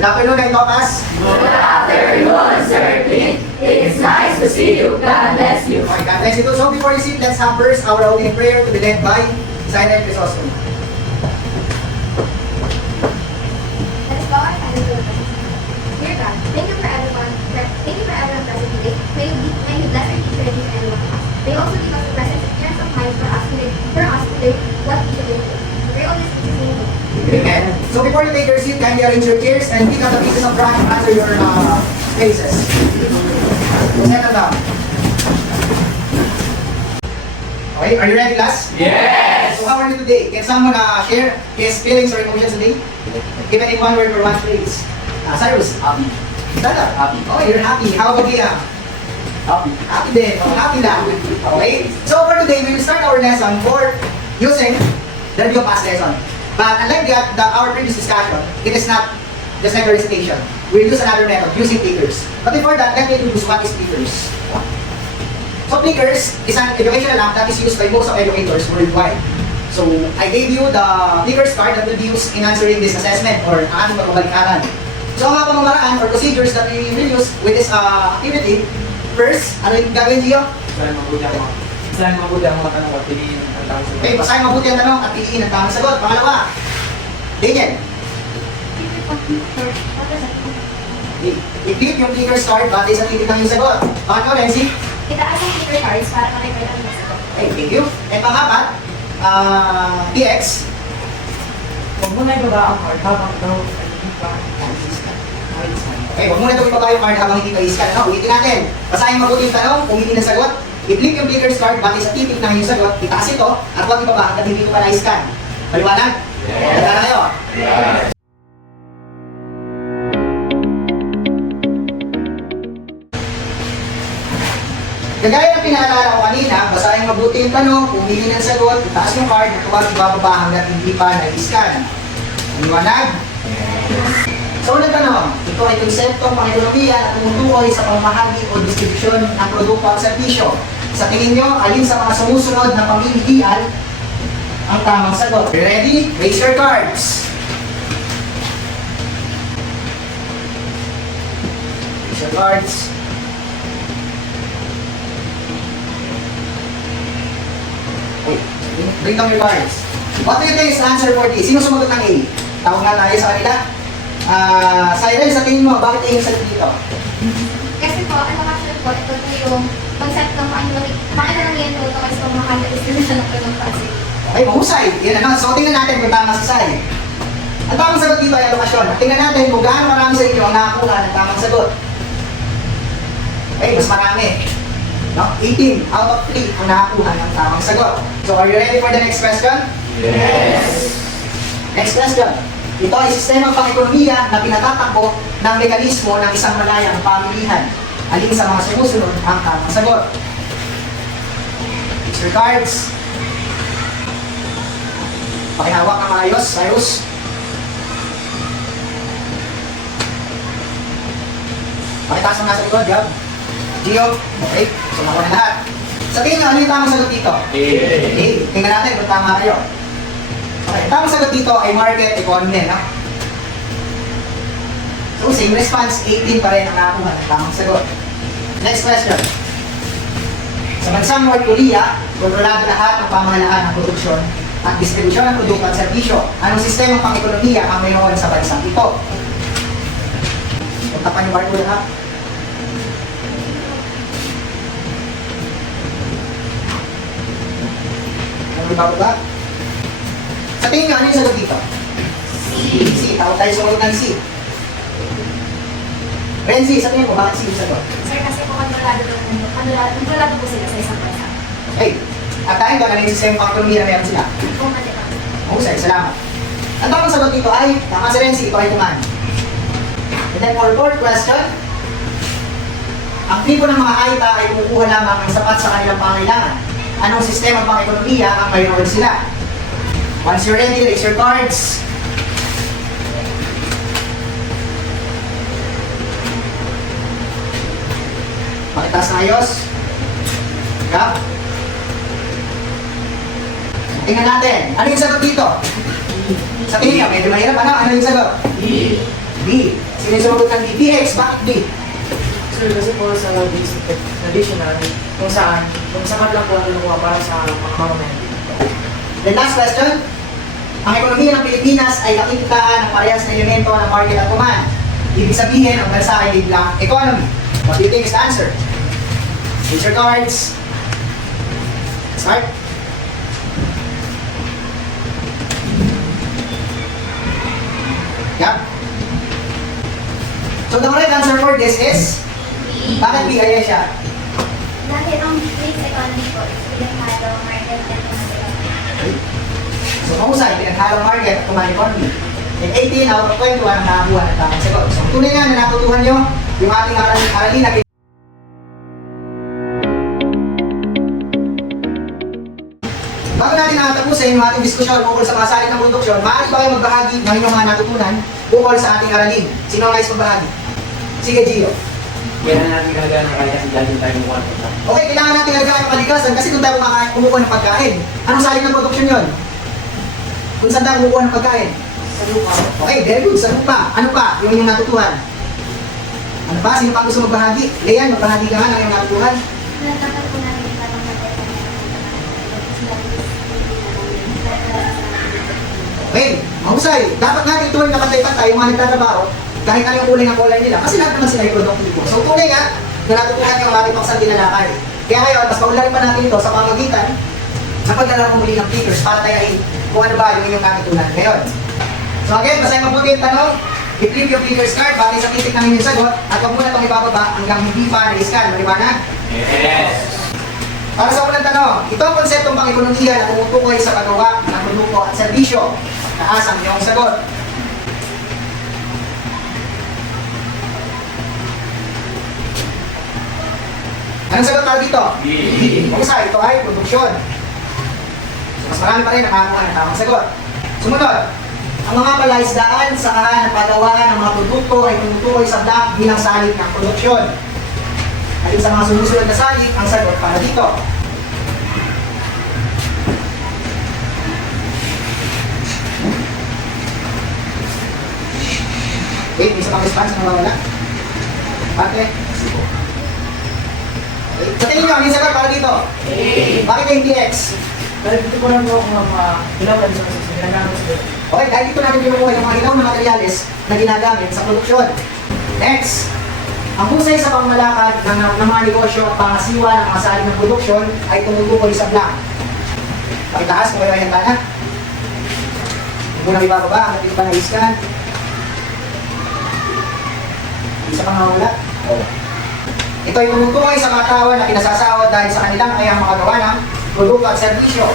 Good afternoon, I'm Thomas. Good afternoon, Sir Clint. It is nice to see you. God bless you. Okay, God bless you too. So before you sit, let's have first our opening prayer to be led by Silent Chrysostom. Let us bow our heads to the presence. Dear God, thank you for everyone present today. May you bless our teacher and each and every one of us. May you also give us the presence and clearness of mind for us to live what we should do. Pray all this in Jesus' name. Amen. So before you take your seat, kindly arrange your chairs and pick up the pieces of rock and answer your faces. So settle down. Okay, are you ready, class? Yes! So how are you today? Can someone share his feelings or emotions today? Given in one word or one phrase. Cyrus? Happy. Dada? Happy. Oh, you're happy. How about Liam? Happy. Happy din. Oh, happy lang. Okay? So for today, we will start our lesson for using the review past lesson. But unlike our previous discussion, it is not just like a recitation. We'll use another method, using figures. But before that, let me introduce what is figures. So figures is an educational app that is used by most of educators worldwide. So I gave you the figures card that will be used in answering this assessment or ating pagbabalikaran. So ang mga pamamaraan or procedures that we will use with this activity, first, ano yung gagawin Gio? Basahin mabuti ang mga tanong at piliin ang tamang sagot. Okay, basahin mabuti ang tanong at piliin ang tamang sagot. Pangalawa, Daniel. I-click yung figures card batay sa titik ng yung sagot. Pangatlo, Nancy. Itaas ang paper cards para makikita ang message. Okay, thank you. And pangapat, TX. Huwag mo na ibaba ang card habang ikaw ay hindi pa Okay, huwag muna ito ibaba yung card habang hindi pa iskan. Ano, ulitin natin. Basahin mabuti yung tanong, pumili ng sagot. I-click yung figures card batay sa titik ng yung sagot. Itaas ito at huwag ibaba hanggang hindi ko pa na-iskan. Paliwanag? Yes. Tara kayo. Yes. Kagaya ng pinaalala ko kanina, basahin mabuti yung tanong, pumili ng sagot, itaas yung card, at huwag ibababa hanggang hindi pa na-iskan. Paliwanag? So, unang tanong, ito ay konseptong pang-ekonomiya na tumutukoy sa pamamahagi o distribusyon ng produkto at serbisyo. Sa tingin nyo, alin sa mga sumusunod na pamimigyan ang tamang sagot? Are you ready? Raise your cards. Raise your cards. Okay, bring down your cards. What do you think is the answer for this? Sino sumagot ng A? Tawag nga tayo sa kanila. Cyril, sa tingin mo, bakit A yung sagot dito? Kasi po, ano kasi po, ito po yung concept ng pang-ekonomiya po ito kasi pamahal at distribution ng produkto at service. Okay, mahusay. Yan ano. So, tingnan natin kung tama si Sai. Ang tamang sagot dito ay alokasyon. Tingnan natin kung gaano marami sa inyo ang nakakuha ng tamang sagot. Okay, mas marami. No? 18 out of 3 ang nakakuha ng tamang sagot. So, are you ready for the next question? Yes. Next question. Ito ay sistema pang-ekonomiya na pinatatakbo ng mekanismo ng isang malayang pamilihan. Alin sa mga sumusunod ang tamang sagot? It's your cards. Pakihawak ng maayos, Cyrus. Pakitaas mo nasa likod, Gab. Gio. Okay, so nakuha na lahat. Sa tingin nyo, ano yung tamang sagot dito? Okay, tingnan natin kung tama kayo. Okay, tamang sagot dito ay market economy, no? So, same response, 18 pa rin ang nakakuha ng tamang sagot. Next question. Sa bansang North Korea, kontrolado lahat ng pamahalaan ng produksyon at distribusyon ng produkto at serbisyo. Anong sistema pang-ekonomiya ang mayroon sa bansang ito? Tapan yung barcode ha. Ano ba ba? Sa tingin nyo, ano yung sagot dito? C. Tawag tayo sa ulit ng C. Renzi, sa tingin ko, bakit C yung sagot? Sir, kasi po kontrolado po sila sa isang bansa. Hey, at tayo ba na yung sistema pang-ekonomiya na meron sila? Kung matipan. Mahusay, salamat. Ang tamang sagot dito ay, tama si Renzi, ito ay tuman. And then for fourth question, ang tipo ng mga AITA ay kumukuha lamang ng sapat sa kanilang pangailangan. Anong sistema pang-ekonomiya ang mayroon sila? Once you're ready, raise your cards. Pakitaas na ayos. Gab. Tingnan natin. Ano yung sagot dito? Sa tingin niyo, medyo mahirap. Ano yung sagot? B. Sino yung sumagot ng B? BX, bakit B? Sir, kasi po sa dictionary, kung saan lang po ang kinukuha para sa mga monument. The last question. Ang ekonomiya ng Pilipinas ay kakikitaan ng parehas na elemento ng market at demand. Ibig sabihin, ang bansa ay biglang economy. What do you think is the answer? Use your cards. Start. Yep. So the correct answer for this is, bakit B? Ayan siya. Dahil ang base economy po is pinaghalong market at economy. So mahusay, pinaghalong market at command economy. In 18 out of 21 ang nakakuha ng tamang sagot. So tunay nga na natutuhan nyo yung ating aralin na bago natin nakatapusin yung ating diskusyon ukol sa mga salik ng produksyon, maaari ba kayo magbahagi ng inyong mga natutunan ukol sa ating aralin? Sino ang nais magbahagi? Sige, Gio. Kailangan natin talaga ng kaya kasi dahil tayo kumuha ng pagkain. Okay, kailangan natin alagaan ang kalikasan kasi kung tayo kumukuha ng pagkain. Anong salik ng produksyon yon? Kung saan tayo kumukuha ng pagkain? Sa lupa. Okay, very good. Sa lupa. Ano pa yung inyong natutuhan? Ano pa? Sino pa ang gusto magbahagi? Leanne, magbahagi ka nga ng iyong natutuhan. Nagtatag po namin yung parang market. Okay, mahusay. Dapat natin ituloy na pantay-pantay yung mga nagtatrabaho kahit ano yung kulay ng kulay nila. Kasi lahat naman sila ay produktibo. So tunay nga, na natutuhan yung ating paksang dinalakay. Kaya ngayon, mas paularin pa natin ito sa pamagitan ng paglalaro muli ng clickers para tayahin kung ano ba yung inyong natutunan ngayon. So again, basahin mabuti yung tanong, i-flip yung clickers card batay sa titik ng inyong sagot at huwag muna itong ibababa hanggang hindi pa na-scan. Maliwanag? Yes! Para sa unang tanong, ito ang konseptong pang-ekonomiya na tumutukoy sa paggawa ng produkto at serbisyo. Taas ang iyong sagot. Anong sagot para dito? B. Isa, ito ay produksyon. So, mas marami pa rin nakakakuha ng tamang sagot. Sumunod, ang mga palaisdaan sa kahan ng pagawaan ng mga produkto ay tumutukoy sa DAP bilang salik ng produksyon. Ayon sa mga sumusunod na salik, ang sagot para dito. Okay, may isa pang response na mawala. Pate. Okay, sa tingin nyo, ang sagot para dito. Bakit yung DX? Dahil dito ko lang po kung ilawan sa ginagamit sa dito. Okay, dahil dito natin kinukuha yung mga hilaw na materyales na ginagamit sa produksyon. Next, ang husay sa pangmalakad ng mga negosyo at pangasiwa ng mga salik ng produksyon ay tumutukoy sa blank. Pakitaas kung kayo ay handa na. Huwag mo na ibababa, ang natin pa na-scan. Isa pang mawala. Ito ay tumutukoy sa mga tao na kinasasawad dahil sa kanilang kayang makagawa ng produkto at serbisyo.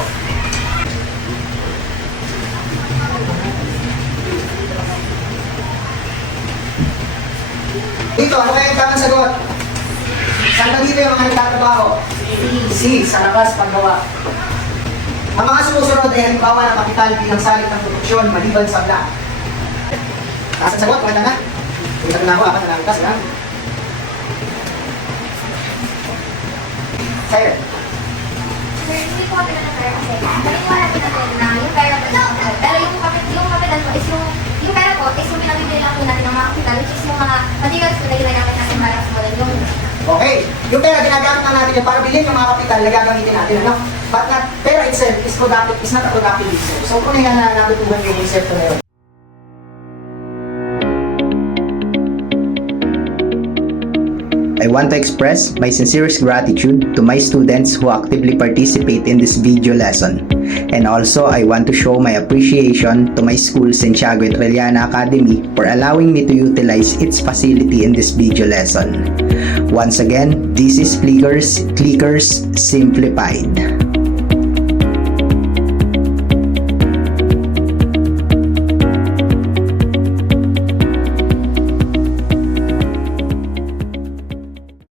Dito, ano kaya yung tamang sagot? Saan ba dito yung mga nagtatrabaho? C. Sa labas, paggawa. Ang mga sumusunod ay halimbawa ng kapital bilang salik ng produksyon maliban sa blank. Taas ang sagot, maganda na. Punta na ako, apat na lang tas, ha? Sa'yo. Sir, hindi po kami na-pera kasi naniniwala din ako na yung pera po is pero yung kapital po is yung pera po is yung pinabibili lang po natin ng mga kapital which is yung mga materials po na ginagamit natin para sa model yung Okay. Yung pera, ginagamit na natin yan para bilhin yung mga kapital na gagamitin natin, ano? But not, pera itself is productive, is not a productive itself. So, kung yan na natutuhan yung concept na yun. I want to express my sincerest gratitude to my students who actively participate in this video lesson. And also, I want to show my appreciation to my school, Santiago Treliana Academy, for allowing me to utilize its facility in this video lesson. Once again, this is Clickers Simplified.